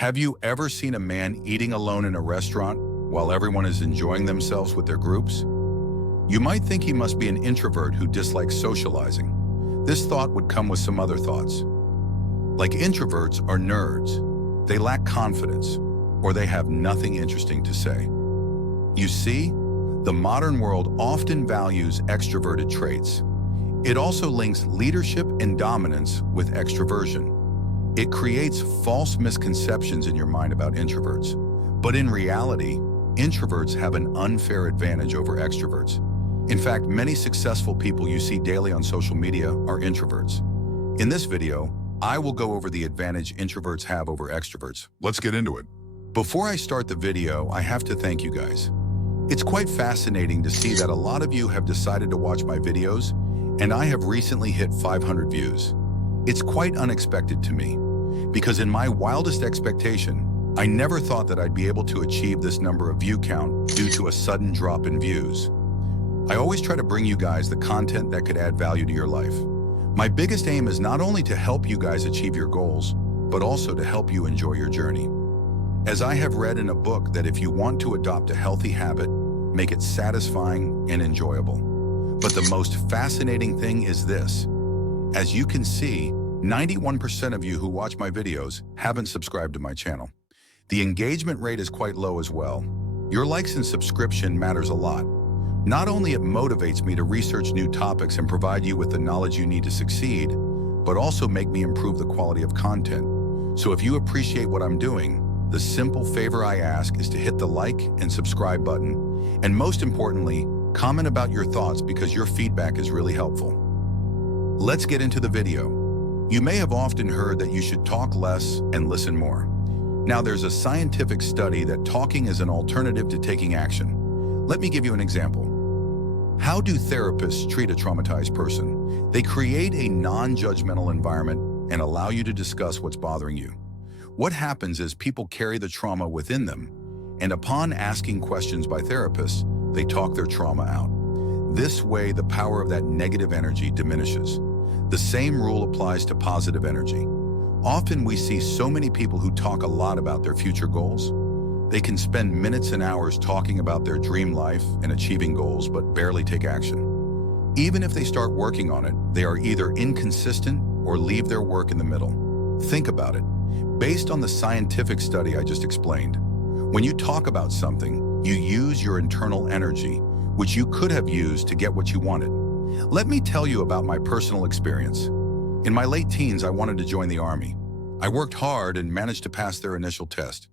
Have you ever seen a man eating alone in a restaurant while everyone is enjoying themselves with their groups? You might think he must be an introvert who dislikes socializing. This thought would come with some other thoughts. Like introverts are nerds. They lack confidence, or they have nothing interesting to say. You see, the modern world often values extroverted traits. It also links leadership and dominance with extroversion. It creates false misconceptions in your mind about introverts. But in reality, introverts have an unfair advantage over extroverts. In fact, many successful people you see daily on social media are introverts. In this video, I will go over the advantage introverts have over extroverts. Let's get into it. Before I start the video, I have to thank you guys. It's quite fascinating to see that a lot of you have decided to watch my videos, and I have recently hit 500 views. It's quite unexpected to me, because in my wildest expectation, I never thought that I'd be able to achieve this number of view count due to a sudden drop in views. I always try to bring you guys the content that could add value to your life. My biggest aim is not only to help you guys achieve your goals, but also to help you enjoy your journey. As I have read in a book that if you want to adopt a healthy habit, make it satisfying and enjoyable. But the most fascinating thing is this. As you can see, 91% of you who watch my videos haven't subscribed to my channel. The engagement rate is quite low as well. Your likes and subscription matters a lot. Not only it motivates me to research new topics and provide you with the knowledge you need to succeed, but also make me improve the quality of content. So if you appreciate what I'm doing, the simple favor I ask is to hit the like and subscribe button, and most importantly, comment about your thoughts because your feedback is really helpful. Let's get into the video. You may have often heard that you should talk less and listen more. Now there's a scientific study that talking is an alternative to taking action. Let me give you an example. How do therapists treat a traumatized person? They create a non-judgmental environment and allow you to discuss what's bothering you. What happens is people carry the trauma within them, and upon asking questions by therapists, they talk their trauma out. This way, the power of that negative energy diminishes. The same rule applies to positive energy. Often we see so many people who talk a lot about their future goals. They can spend minutes and hours talking about their dream life and achieving goals, but barely take action. Even if they start working on it, they are either inconsistent or leave their work in the middle. Think about it. Based on the scientific study I just explained, when you talk about something, you use your internal energy, which you could have used to get what you wanted. Let me tell you about my personal experience. In my late teens, I wanted to join the Army. I worked hard and managed to pass their initial test.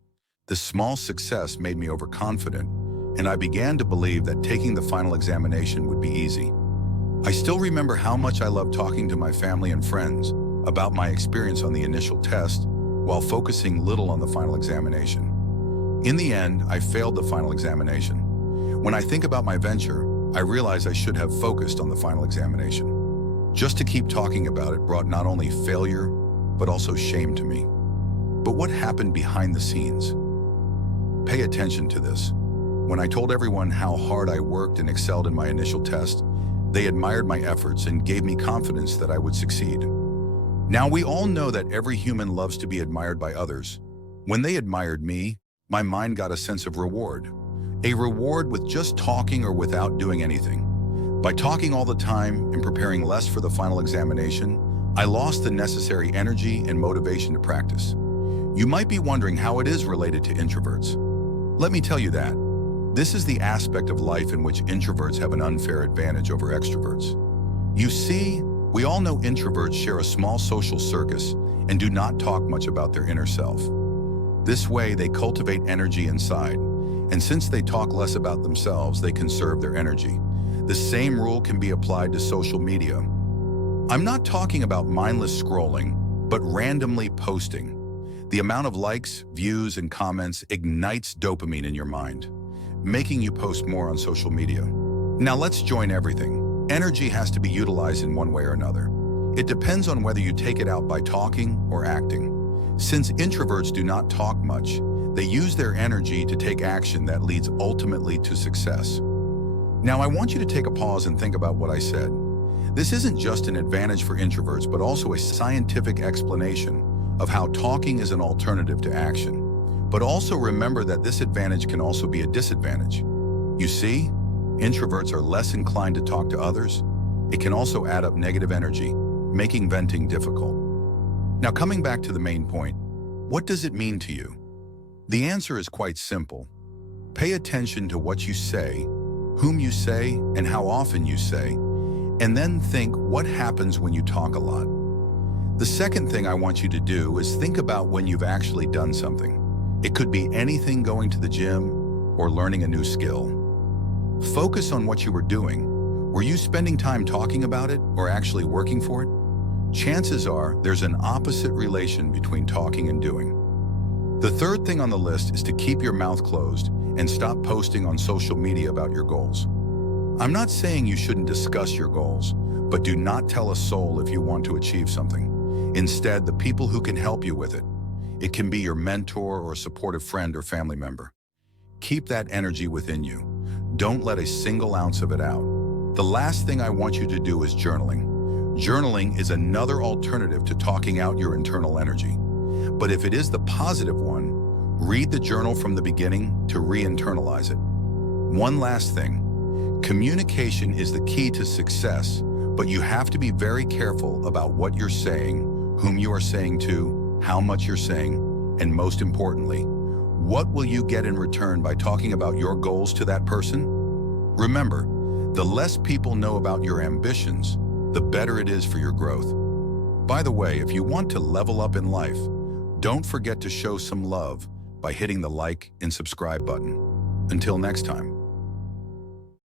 This small success made me overconfident, and I began to believe that taking the final examination would be easy. I still remember how much I loved talking to my family and friends about my experience on the initial test while focusing little on the final examination. In the end, I failed the final examination. When I think about my venture, I realize I should have focused on the final examination. Just to keep talking about it brought not only failure, but also shame to me. But what happened behind the scenes? Pay attention to this. When I told everyone how hard I worked and excelled in my initial test, they admired my efforts and gave me confidence that I would succeed. Now, we all know that every human loves to be admired by others. When they admired me, my mind got a sense of reward. A reward with just talking or without doing anything. By talking all the time and preparing less for the final examination, I lost the necessary energy and motivation to practice. You might be wondering how it is related to introverts. Let me tell you that. This is the aspect of life in which introverts have an unfair advantage over extroverts. You see, we all know introverts share a small social circus and do not talk much about their inner self. This way, they cultivate energy inside, and since they talk less about themselves, they conserve their energy. The same rule can be applied to social media. I'm not talking about mindless scrolling, but randomly posting. The amount of likes, views, and comments ignites dopamine in your mind, making you post more on social media. Now let's join everything. Energy has to be utilized in one way or another. It depends on whether you take it out by talking or acting. Since introverts do not talk much, they use their energy to take action that leads ultimately to success. Now I want you to take a pause and think about what I said. This isn't just an advantage for introverts, but also a scientific explanation of how talking is an alternative to action. But also remember that this advantage can also be a disadvantage. You see, introverts are less inclined to talk to others. It can also add up negative energy, making venting difficult. Now, coming back to the main point, what does it mean to you? The answer is quite simple. Pay attention to what you say, whom you say, and how often you say, and then think what happens when you talk a lot. The second thing I want you to do is think about when you've actually done something. It could be anything, going to the gym or learning a new skill. Focus on what you were doing. Were you spending time talking about it or actually working for it? Chances are there's an opposite relation between talking and doing. The third thing on the list is to keep your mouth closed and stop posting on social media about your goals. I'm not saying you shouldn't discuss your goals, but do not tell a soul if you want to achieve something. Instead, the people who can help you with it. It can be your mentor or a supportive friend or family member. Keep that energy within you. Don't let a single ounce of it out. The last thing I want you to do is journaling. Journaling is another alternative to talking out your internal energy. But if it is the positive one, read the journal from the beginning to re-internalize it. One last thing. Communication is the key to success, but you have to be very careful about what you're saying, whom you are saying to, how much you're saying, and most importantly, what will you get in return by talking about your goals to that person? Remember, the less people know about your ambitions, the better it is for your growth. By the way, if you want to level up in life, don't forget to show some love by hitting the like and subscribe button. Until next time.